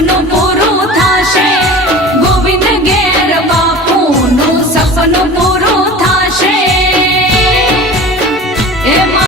no more.